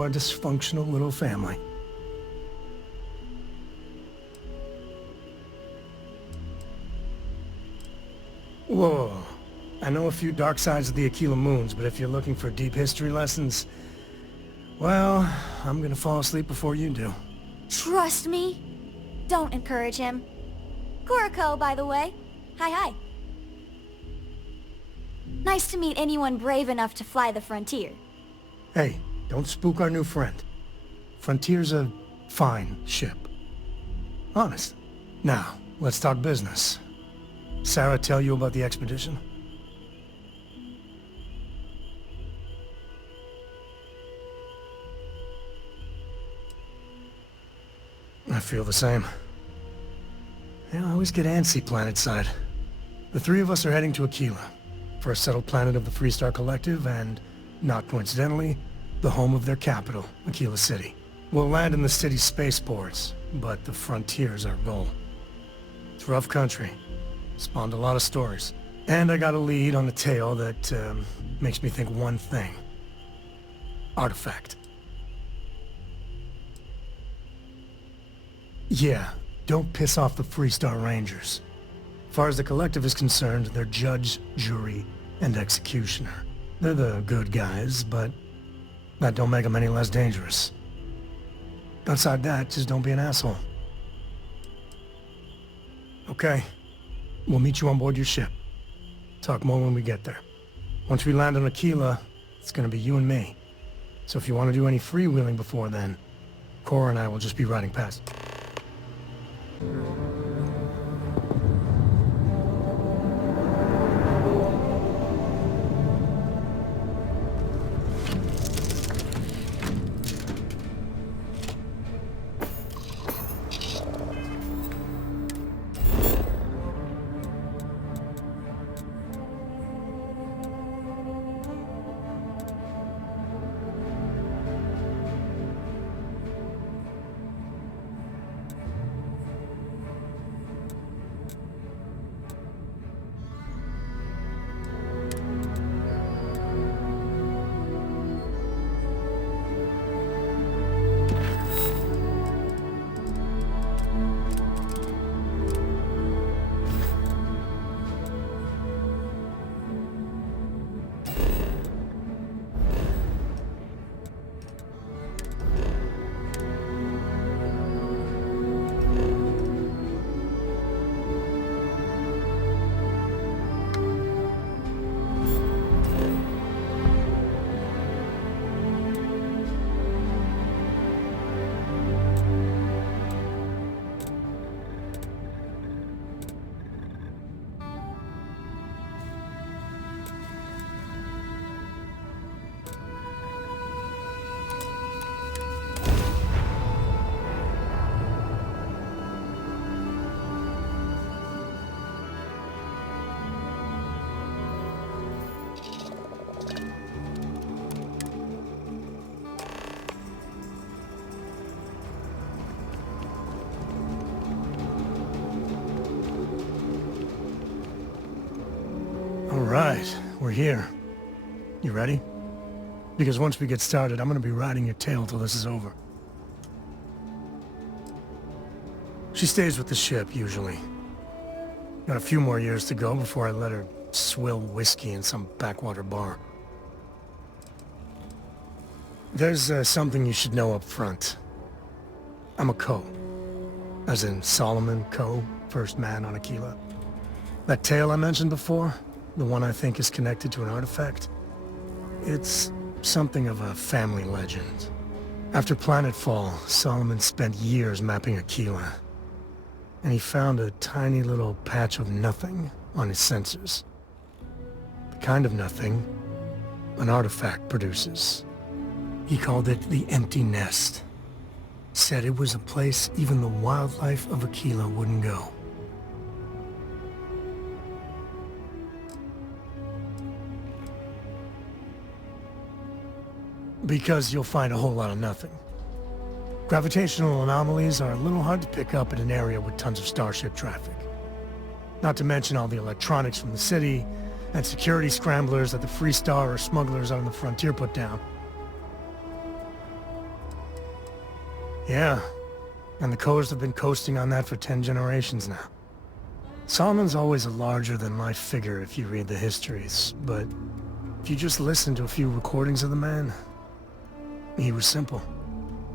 Our dysfunctional little family. Whoa. I know a few dark sides of the Aquila Moons, but if you're looking for deep history lessons, well, I'm gonna fall asleep before you do. Trust me. Don't encourage him. Kuriko, by the way. Hi. Nice to meet anyone brave enough to fly the frontier. Hey, don't spook our new friend. Frontier's a fine ship. Honest. Now, let's talk business. Sarah tell you about the expedition? I feel the same. Yeah, I always get antsy planetside. The three of us are heading to Aquila, first settled planet of the Freestar Collective and, not coincidentally, the home of their capital, Aquila City. We'll land in the city's spaceports, but the frontier's our goal. It's rough country. Spawned a lot of stories. And I got a lead on a tale that makes me think one thing. Artifact. Yeah, don't piss off the Freestar Rangers. As far as the Collective is concerned, they're judge, jury, and executioner. They're the good guys, but that don't make them any less dangerous. Outside that, just don't be an asshole. Okay. We'll meet you on board your ship. Talk more when we get there. Once we land on Aquila, it's gonna be you and me. So if you want to do any freewheeling before then, Cora and I will just be riding past. Alright, we're here. You ready? Because once we get started, I'm gonna be riding your tail till this is over. She stays with the ship, usually. Got a few more years to go before I let her swill whiskey in some backwater bar. There's something you should know up front. I'm a Co. As in Solomon Co., first man on Aquila. That tale I mentioned before, the one I think is connected to an artifact, it's something of a family legend. After planetfall, Solomon spent years mapping Aquila, and he found a tiny little patch of nothing on his sensors. The kind of nothing an artifact produces. He called it the Empty Nest. Said it was a place even the wildlife of Aquila wouldn't go. Because you'll find a whole lot of nothing. Gravitational anomalies are a little hard to pick up in an area with tons of starship traffic. Not to mention all the electronics from the city, and security scramblers that the Freestar or smugglers out on the frontier put down. Yeah, and the Coast have been coasting on that for 10 generations now. Solomon's always a larger-than-life figure if you read the histories, but if you just listen to a few recordings of the man, he was simple.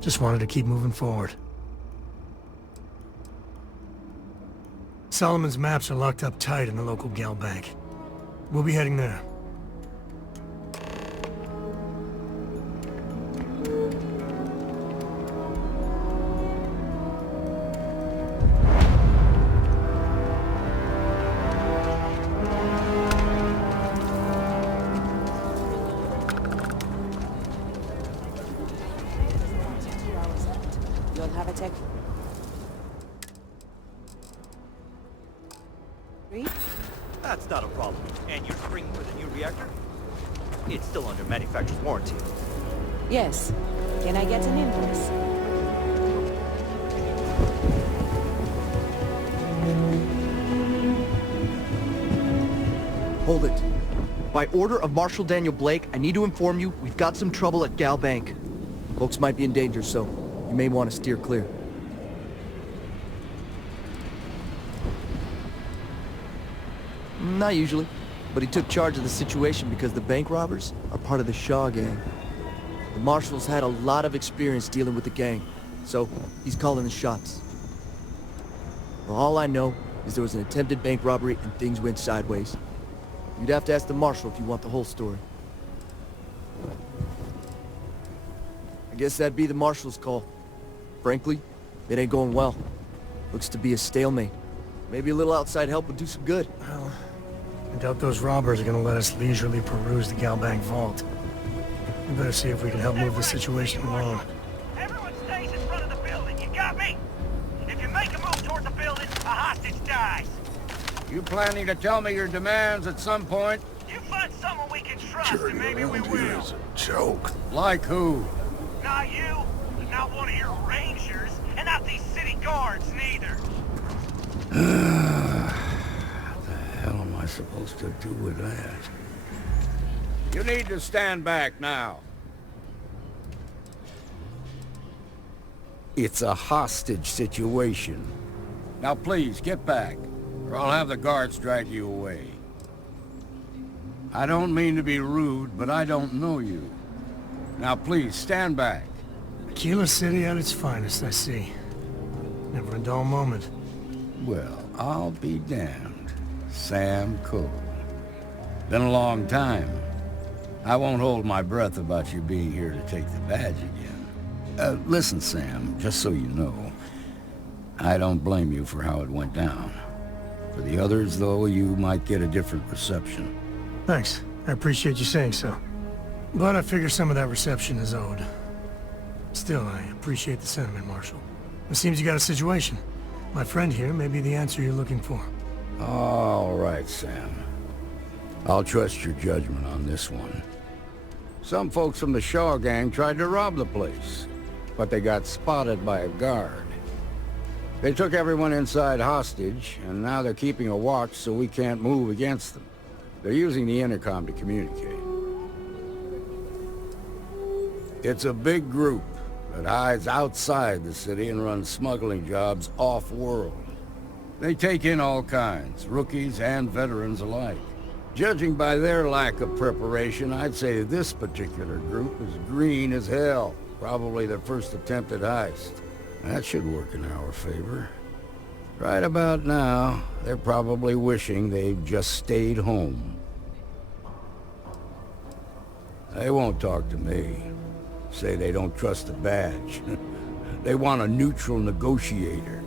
Just wanted to keep moving forward. Solomon's maps are locked up tight in the local gal bank. We'll be heading there. You'll have a tech. That's not a problem. And you're springing for the new reactor? It's still under manufacturer's warranty. Yes. Can I get an invoice? Hold it. By order of Marshal Daniel Blake, I need to inform you we've got some trouble at Gal Bank. Folks might be in danger, so you may want to steer clear. Not usually, but he took charge of the situation because the bank robbers are part of the Shaw gang. The Marshal's had a lot of experience dealing with the gang, so he's calling the shots. Well, all I know is there was an attempted bank robbery and things went sideways. You'd have to ask the Marshal if you want the whole story. I guess that'd be the Marshal's call. Frankly, it ain't going well. Looks to be a stalemate. Maybe a little outside help would do some good. Well, I doubt those robbers are gonna let us leisurely peruse the gal bank vault. We better see if we can help move the situation along. Everyone stays in front of the building, you got me? If you make a move toward the building, a hostage dies. You planning to tell me your demands at some point? You find someone we can trust, and maybe we will. It's a joke. Like who? Not you, not one of your rangers, and not these city guards, neither. What the hell am I supposed to do with that? You need to stand back now. It's a hostage situation. Now please, get back, or I'll have the guards drag you away. I don't mean to be rude, but I don't know you. Now please, stand back. Aquila City at its finest, I see. Never a dull moment. Well, I'll be damned. Sam Cole. Been a long time. I won't hold my breath about you being here to take the badge again. Listen, Sam, just so you know, I don't blame you for how it went down. For the others, though, you might get a different reception. Thanks. I appreciate you saying so. But I figure some of that reception is owed. Still, I appreciate the sentiment, Marshal. It seems you got a situation. My friend here may be the answer you're looking for. All right, Sam. I'll trust your judgment on this one. Some folks from the Shaw gang tried to rob the place, but they got spotted by a guard. They took everyone inside hostage, and now they're keeping a watch so we can't move against them. They're using the intercom to communicate. It's a big group that hides outside the city and runs smuggling jobs off-world. They take in all kinds, rookies and veterans alike. Judging by their lack of preparation, I'd say this particular group is green as hell. Probably their first attempt at heist. That should work in our favor. Right about now, they're probably wishing they'd just stayed home. They won't talk to me. Say they don't trust the badge. They want a neutral negotiator.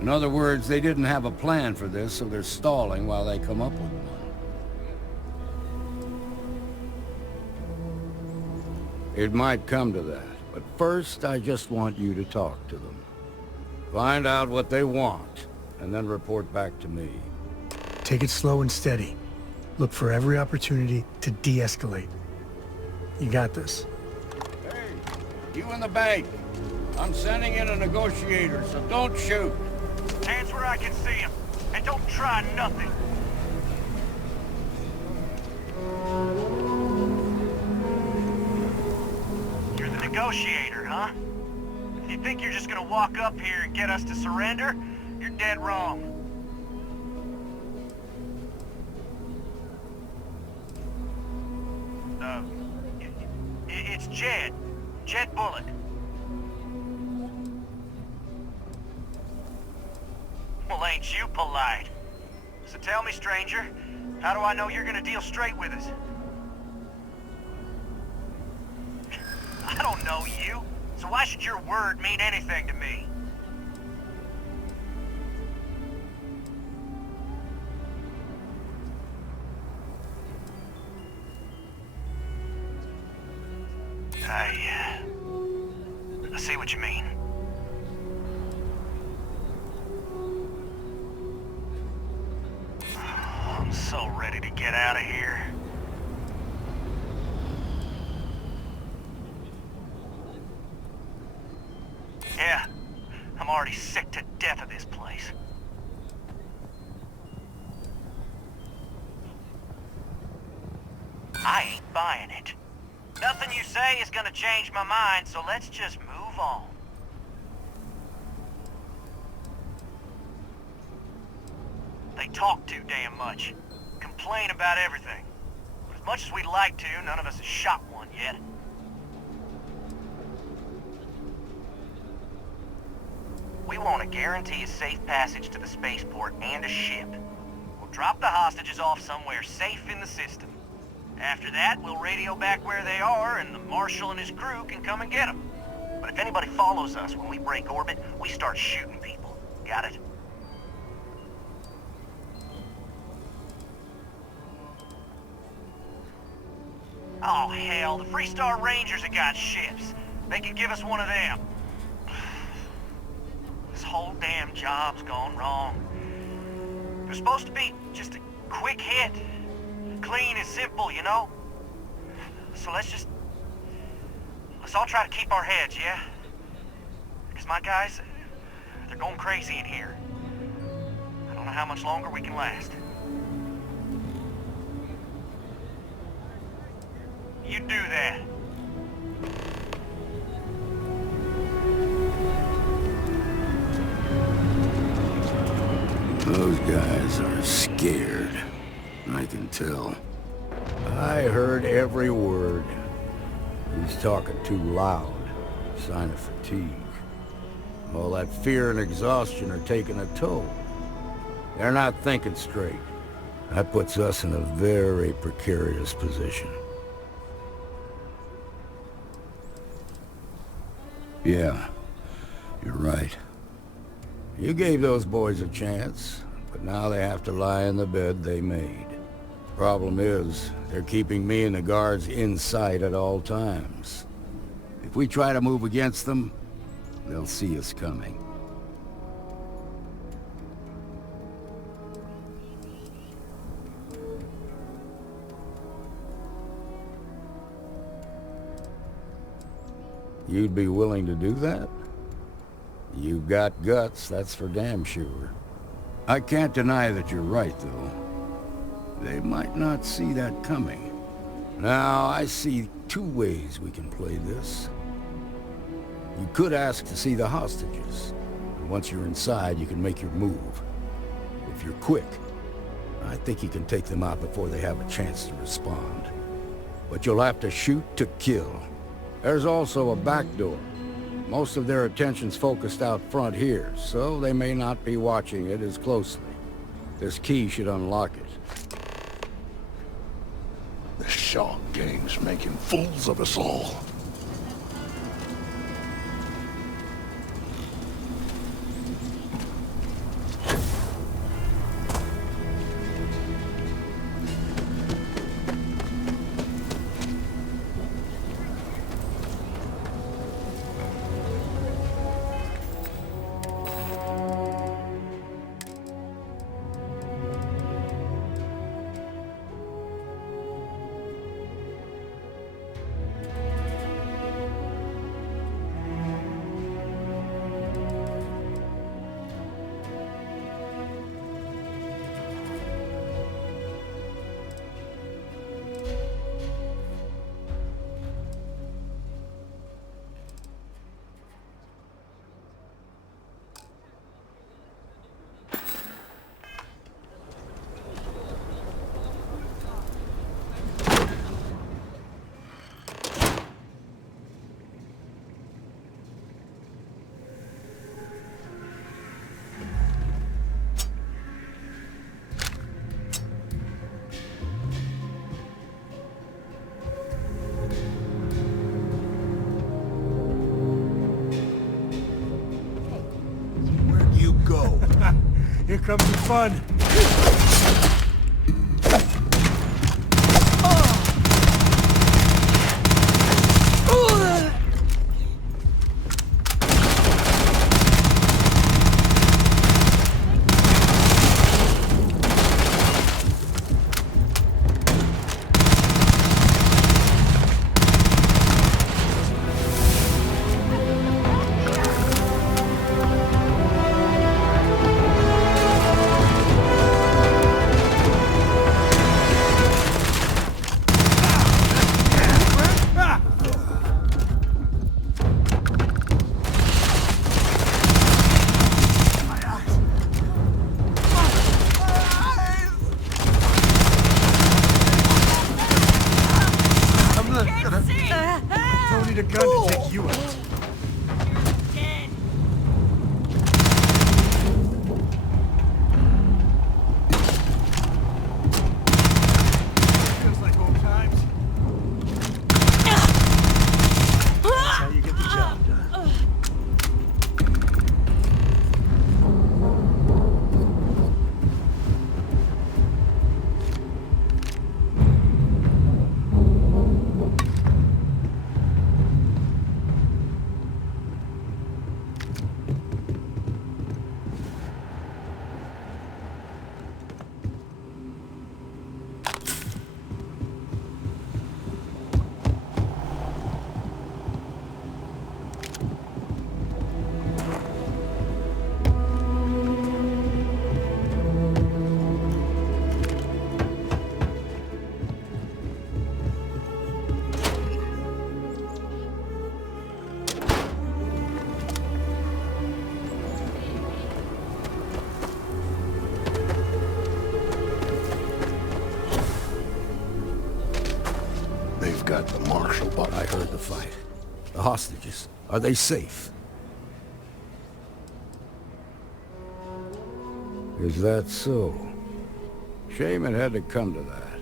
In other words, they didn't have a plan for this, so they're stalling while they come up with one. It might come to that, but first I just want you to talk to them. Find out what they want, and then report back to me. Take it slow and steady. Look for every opportunity to de-escalate. You got this. Hey, you in the bank. I'm sending in a negotiator, so don't shoot. Hands where I can see him, and don't try nothing. You're the negotiator, huh? If you think you're just gonna walk up here and get us to surrender, you're dead wrong. Uh, it's Jed. Jed Bullock. Well, ain't you polite? So tell me, stranger, how do I know you're gonna deal straight with us? I don't know you, so why should your word mean anything to me? I see what you mean. I'm so ready to get out of here. Yeah, I'm already sick to death of this place. I ain't buying it. Nothing you say is gonna change my mind, so let's just move on. They talk too damn much. Complain about everything. But as much as we'd like to, none of us has shot one yet. We want to guarantee a safe passage to the spaceport and a ship. We'll drop the hostages off somewhere safe in the system. After that, we'll radio back where they are, and the Marshal and his crew can come and get them. But if anybody follows us when we break orbit, we start shooting people. Got it? Oh, hell, the Freestar Rangers have got ships. They could give us one of them. This whole damn job's gone wrong. It was supposed to be just a quick hit. Clean and simple, you know? So let's all try to keep our heads, yeah? Because my guys, they're going crazy in here. I don't know how much longer we can last. You do that. Those guys are scared. I can tell. I heard every word. He's talking too loud. Sign of fatigue. All that fear and exhaustion are taking a toll. They're not thinking straight. That puts us in a very precarious position. Yeah, you're right. You gave those boys a chance, but now they have to lie in the bed they made. Problem is, they're keeping me and the guards in sight at all times. If we try to move against them, they'll see us coming. You'd be willing to do that? You've got guts, that's for damn sure. I can't deny that you're right, though. They might not see that coming. Now, I see two ways we can play this. You could ask to see the hostages. Once you're inside, you can make your move. If you're quick, I think you can take them out before they have a chance to respond. But you'll have to shoot to kill. There's also a back door. Most of their attention's focused out front here, so they may not be watching it as closely. This key should unlock it. The Shaw gang's making fools of us all. Here comes the fun. Don't need a gun to take you out. Feels like old times. That's how you get the job done. They've got the marshal, but I heard the fight. The hostages, are they safe? Is that so? Shame it had to come to that.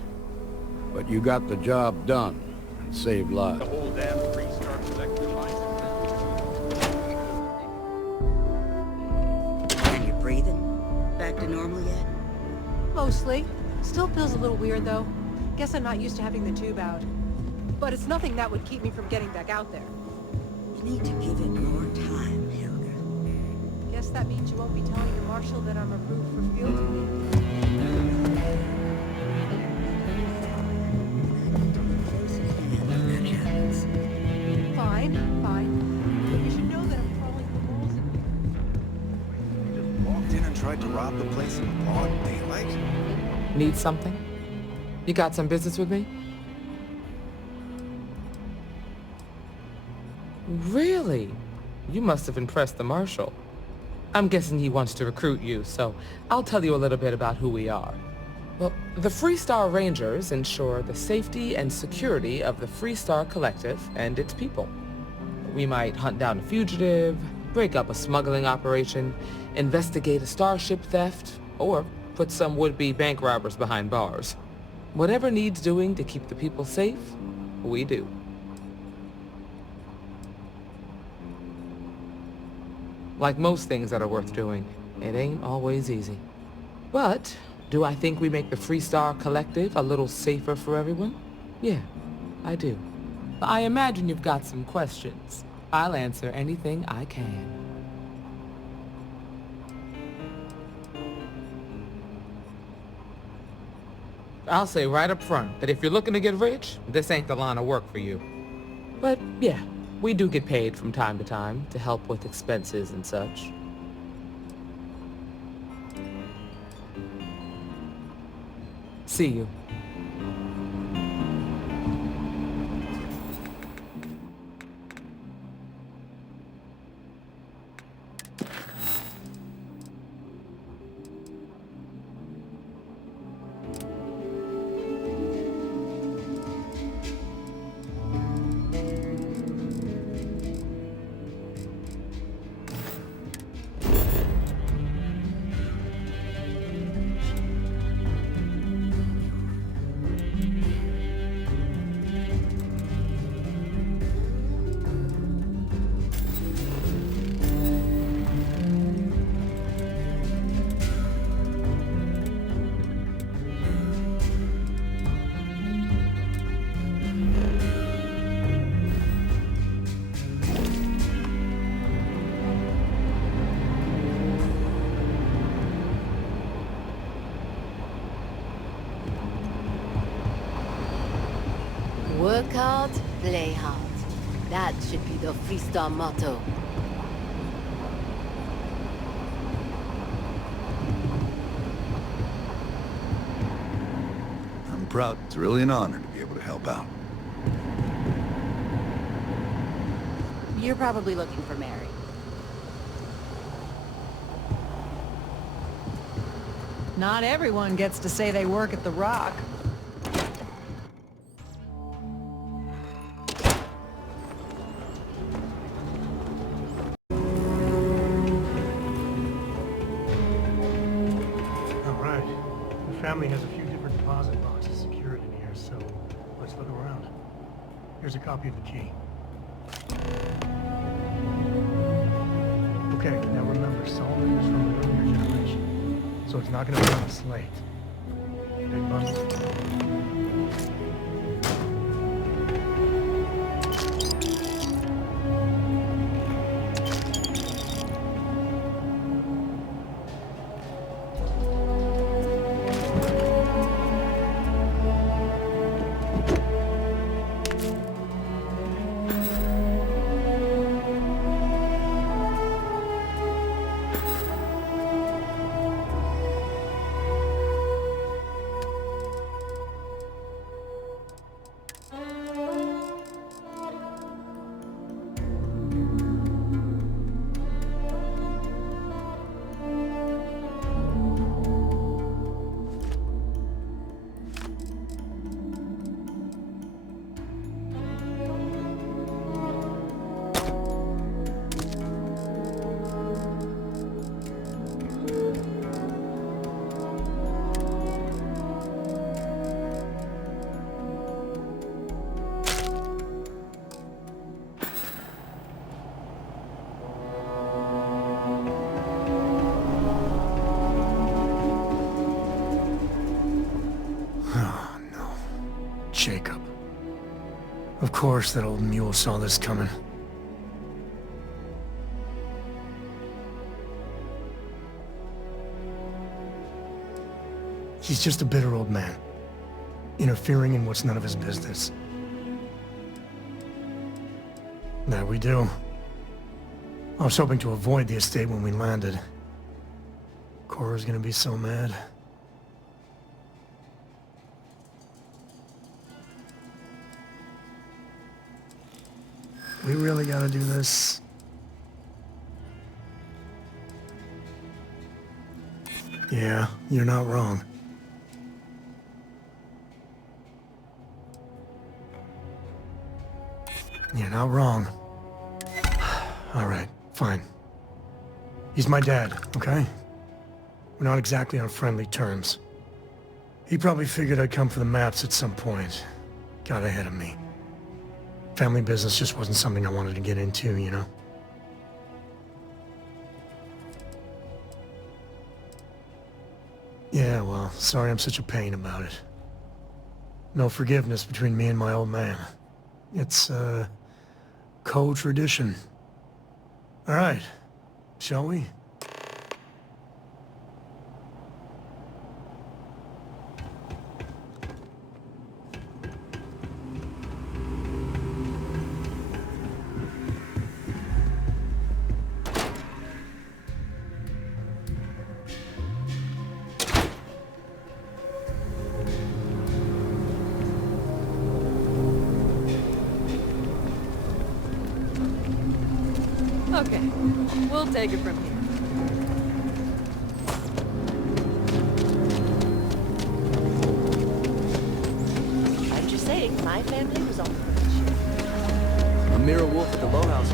But you got the job done and saved lives. The whole damn Freestar collector Are you breathing? Back to normal yet? Mostly. Still feels a little weird, though. Guess I'm not used to having the tube out. But it's nothing that would keep me from getting back out there. You need to give it more time, Helga. Guess that means you won't be telling the marshal that I'm approved for field duty. That happens. Fine, fine. But you should know that I'm crawling for walls and... walked in and tried to rob the place in broad daylight? Need something? You got some business with me? Really? You must have impressed the marshal. I'm guessing he wants to recruit you, so I'll tell you a little bit about who we are. Well, the Freestar Rangers ensure the safety and security of the Freestar Collective and its people. We might hunt down a fugitive, break up a smuggling operation, investigate a starship theft, or put some would-be bank robbers behind bars. Whatever needs doing to keep the people safe, we do. Like most things that are worth doing, it ain't always easy. But, do I think we make the Freestar Collective a little safer for everyone? Yeah, I do. I imagine you've got some questions. I'll answer anything I can. I'll say right up front that if you're looking to get rich, this ain't the line of work for you. But yeah, we do get paid from time to time to help with expenses and such. See you. Work hard, play hard. That should be the Freestar motto. I'm proud. It's really an honor to be able to help out. You're probably looking for Mary. Not everyone gets to say they work at the Rock. Alright. The family has a few different deposit boxes secured in here, so let's look around. Here's a copy of the key. Okay, now remember, Solomon was from an earlier generation, so it's not going to be on a slate. Big bundle. Jacob. Of course that old mule saw this coming. He's just a bitter old man, interfering in what's none of his business. That we do. I was hoping to avoid the estate when we landed. Cora's gonna be so mad. We really gotta do this. Yeah, you're not wrong. You're not wrong. All right, fine. He's my dad, okay? We're not exactly on friendly terms. He probably figured I'd come for the maps at some point. Got ahead of me. Family business just wasn't something I wanted to get into, you know? Yeah, well, sorry I'm such a pain about it. No forgiveness between me and my old man. It's, co-tradition. All right, shall we? Okay, we'll take it from here. I'm just saying, my family was on the furniture. A mirror wolf at the low house.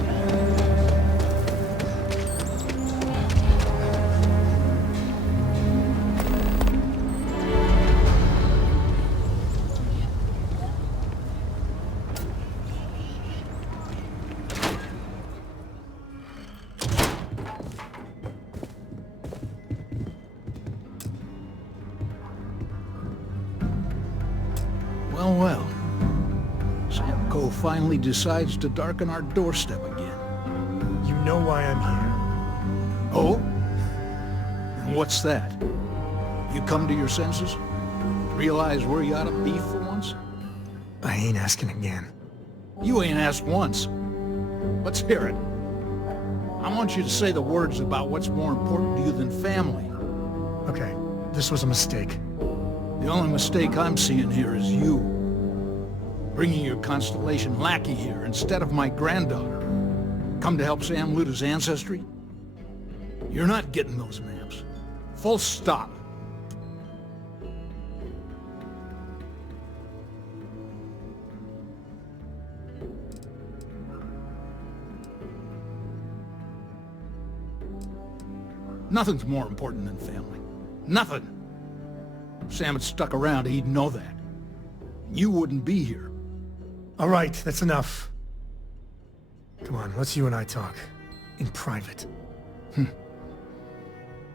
Well, well. Sam Coe finally decides to darken our doorstep again. You know why I'm here. Oh? And what's that? You come to your senses? Realize where you ought to be for once? I ain't asking again. You ain't asked once. Let's hear it. I want you to say the words about what's more important to you than family. Okay, this was a mistake. The only mistake I'm seeing here is you. Bringing your Constellation lackey here instead of my granddaughter. Come to help Sam loot his ancestry? You're not getting those maps. Full stop. Nothing's more important than family. Nothing. If Sam had stuck around, he'd know that. You wouldn't be here. All right, that's enough. Come on, let's you and I talk. In private.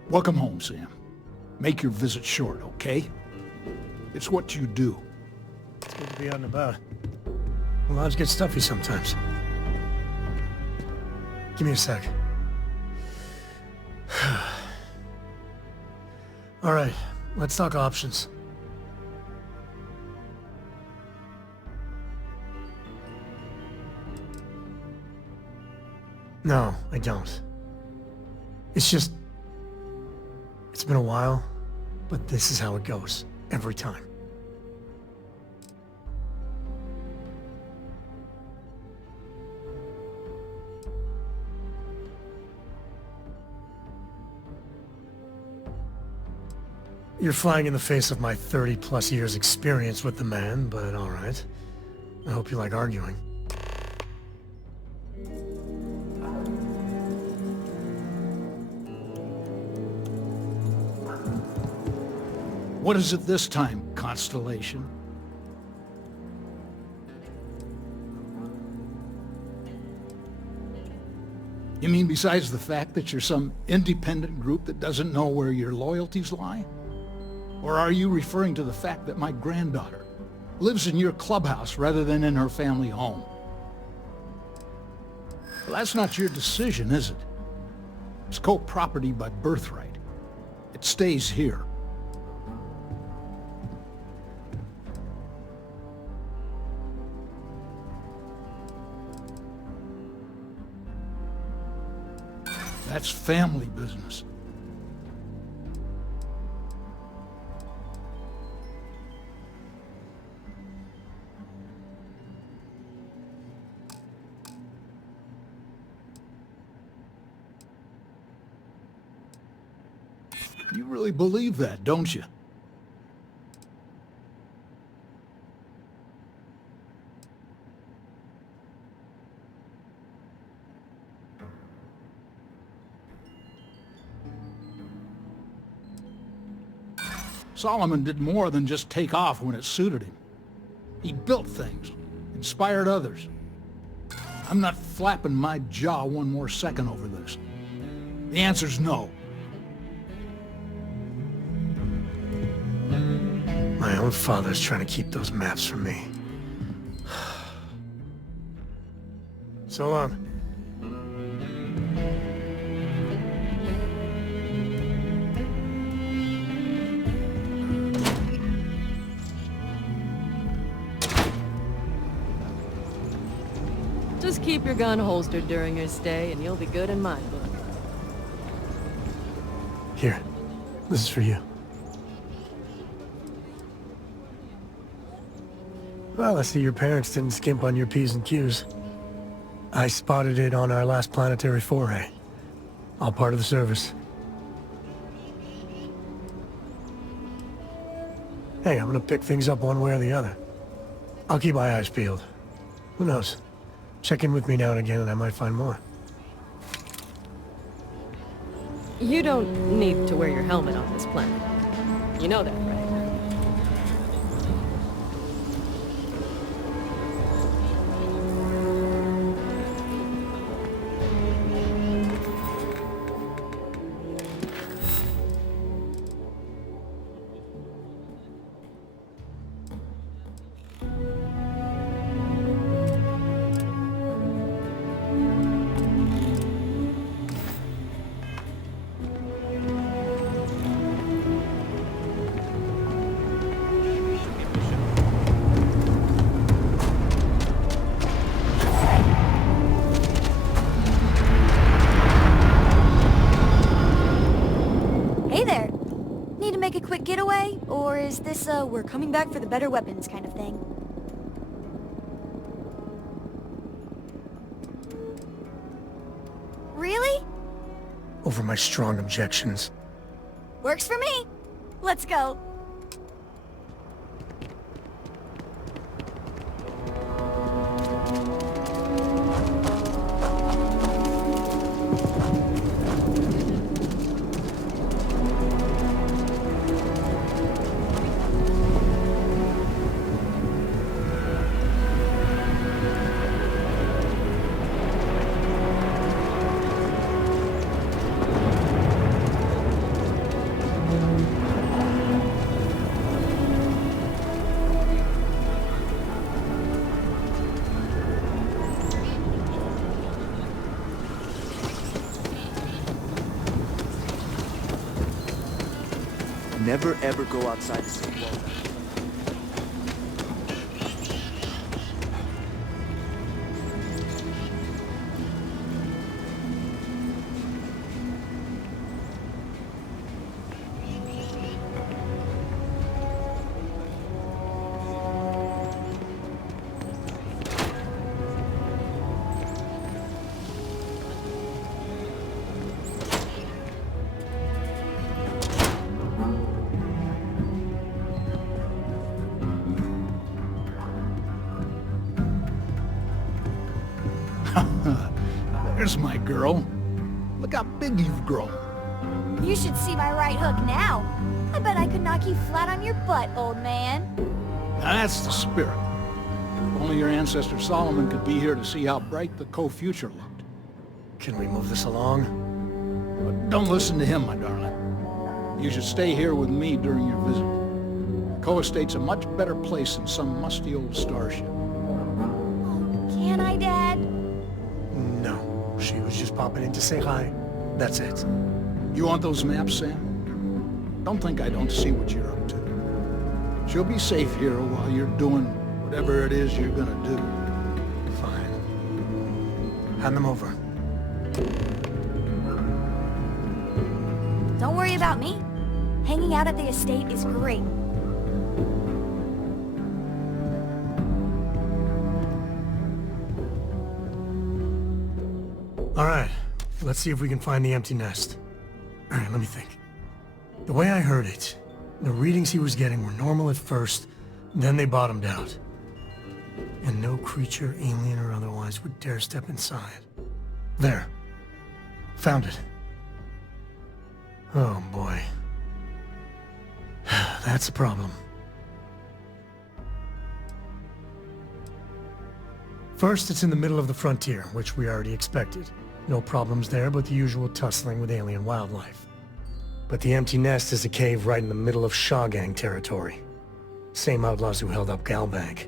Welcome home, Sam. Make your visit short, okay? It's what you do. It's good to be out and about. Lives get stuffy sometimes. Give me a sec. All right, let's talk options. No, I don't. It's just... It's been a while, but this is how it goes. Every time. You're flying in the face of my 30-plus years experience with the man, but all right. I hope you like arguing. What is it this time, Constellation? You mean besides the fact that you're some independent group that doesn't know where your loyalties lie? Or are you referring to the fact that my granddaughter lives in your clubhouse rather than in her family home? Well, that's not your decision, is it? It's co-property by birthright. It stays here. That's family business. You really believe that, don't you? Solomon did more than just take off when it suited him. He built things, inspired others. I'm not flapping my jaw one more second over this. The answer's no. My own father's trying to keep those maps from me. So long. Just keep your gun holstered during your stay, and you'll be good in my book. Here, this is for you. Well, I see your parents didn't skimp on your P's and Q's. I spotted it on our last planetary foray. All part of the service. Hey, I'm gonna pick things up one way or the other. I'll keep my eyes peeled. Who knows? Check in with me now and again and I might find more. You don't need to wear your helmet on this planet. You know that, right? way? Or is this a we're coming back for the better weapons kind of thing? Really? Over my strong objections. Works for me. Let's go. Never ever go outside the city wall. There's my girl. Look how big you've grown. You should see my right hook now. I bet I could knock you flat on your butt, old man. Now that's the spirit. If only your ancestor Solomon could be here to see how bright the co-future looked. Can we move this along? But don't listen to him, my darling. You should stay here with me during your visit. The co-estate's a much better place than some musty old starship. Oh, can I, Dad? No. She was just popping in to say hi. That's it. You want those maps, Sam? Don't think I don't see what you're up to. She'll be safe here while you're doing whatever it is you're gonna do. Fine. Hand them over. Don't worry about me. Hanging out at the estate is great. All right, let's see if we can find the empty nest. All right, let me think. The way I heard it, the readings he was getting were normal at first, then they bottomed out. And no creature, alien or otherwise, would dare step inside. There. Found it. Oh boy. That's a problem. First, it's in the middle of the frontier, which we already expected. No problems there, but the usual tussling with alien wildlife. But the empty nest is a cave right in the middle of Shaw Gang territory. Same outlaws who held up Galbank.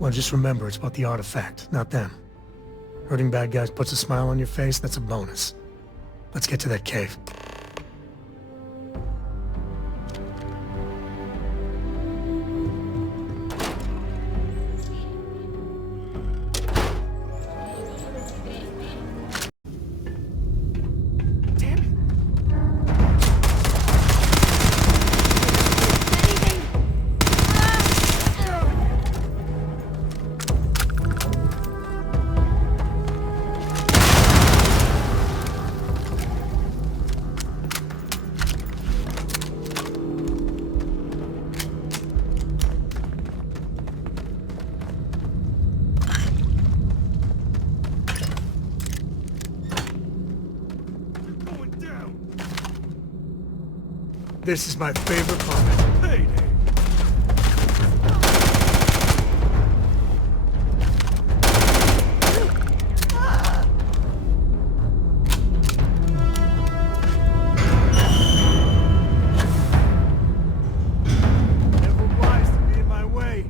Well, just remember, it's about the artifact, not them. Hurting bad guys puts a smile on your face, that's a bonus. Let's get to that cave. This is my favorite part. Payday. Never wise to be in my way.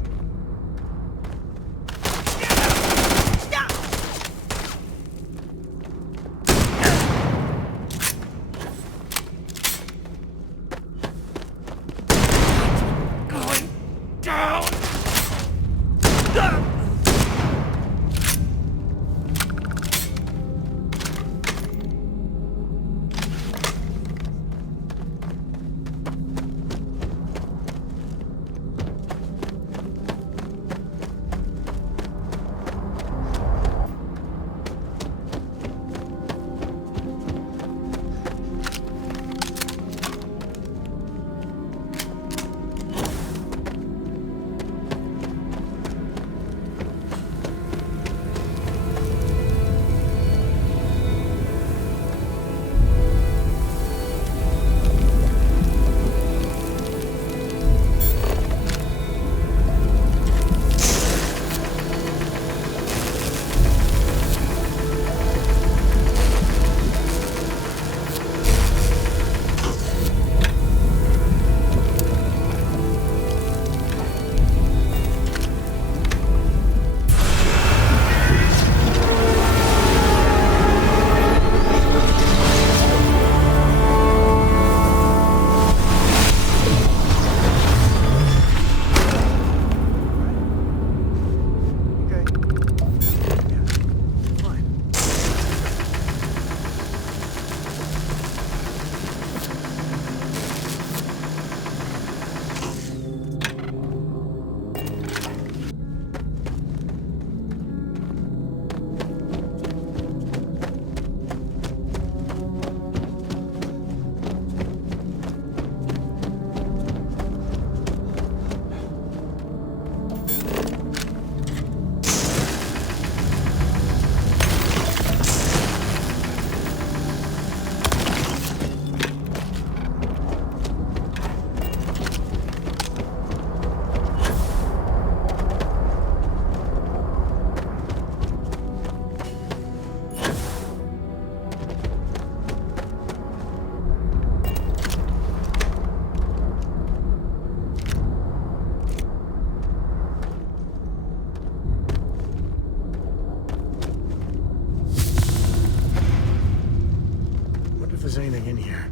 there's anything in here.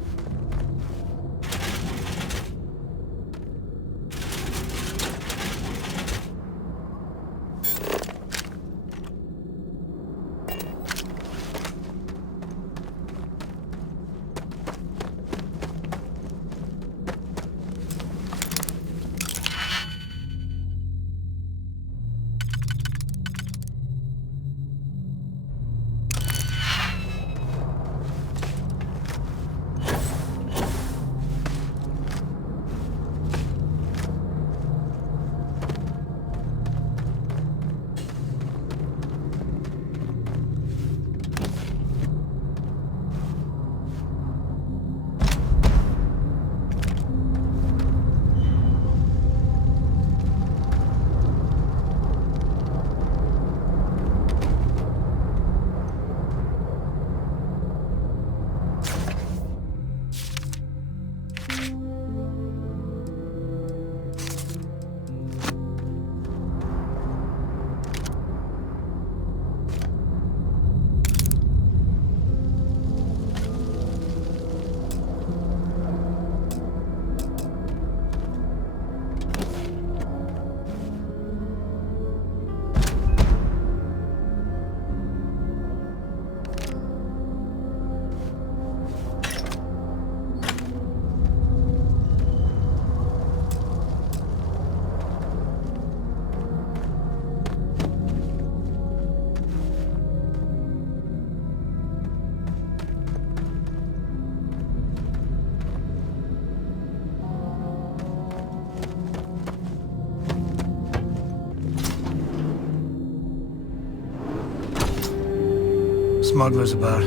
Smugglers about.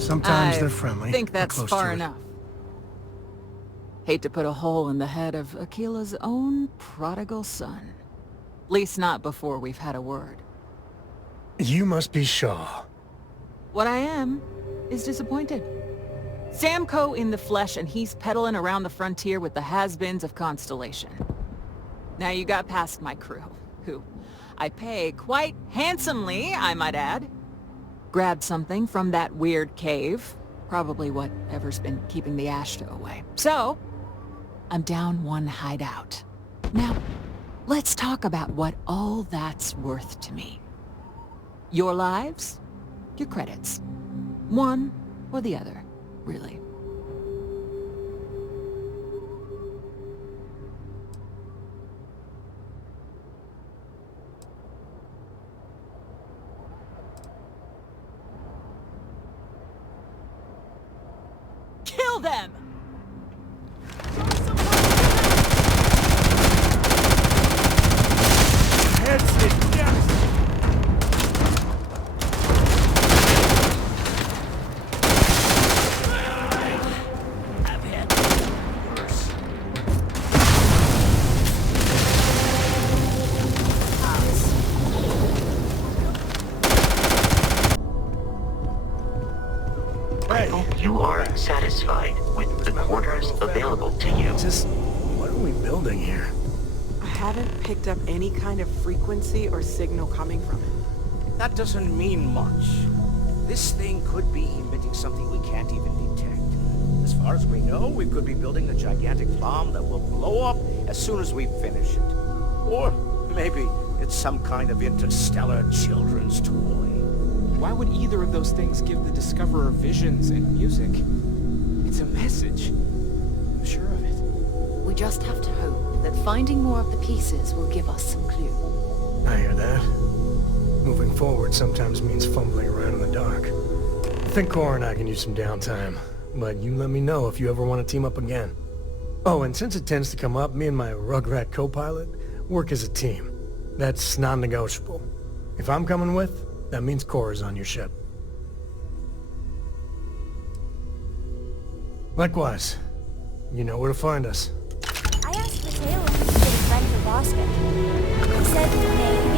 Sometimes they're friendly. I think but that's close far to it. enough. Hate to put a hole in the head of Akila's own prodigal son. Least not before we've had a word. You must be Shaw. What I am is disappointed. Samco in the flesh, and he's peddling around the frontier with the has-beens of Constellation. Now you got past my crew, who I pay quite handsomely, I might add. Grabbed something from that weird cave. Probably whatever's been keeping the Ashta away. So, I'm down one hideout. Now, let's talk about what all that's worth to me. Your lives, your credits. One or the other, really. Kill them! Heads in depth. I've had worse. I hope you are satisfied with the quarters available to you. Just, what are we building here? I haven't picked up any kind of frequency or signal coming from it. That doesn't mean much. This thing could be emitting something we can't even detect. As far as we know, we could be building a gigantic bomb that will blow up as soon as we finish it. Or maybe it's some kind of interstellar children's toy. Why would either of those things give the Discoverer visions and music? It's a message. I'm sure of it. We just have to hope that finding more of the pieces will give us some clue. I hear that. Moving forward sometimes means fumbling around in the dark. I think Cora and I can use some downtime, but you let me know if you ever want to team up again. Oh, and since it tends to come up, me and my Rugrat co-pilot work as a team. That's non-negotiable. If I'm coming with, that means Cora's on your ship. Likewise, you know where to find us. I asked Mateo if he could get a friend for Boston. He said he may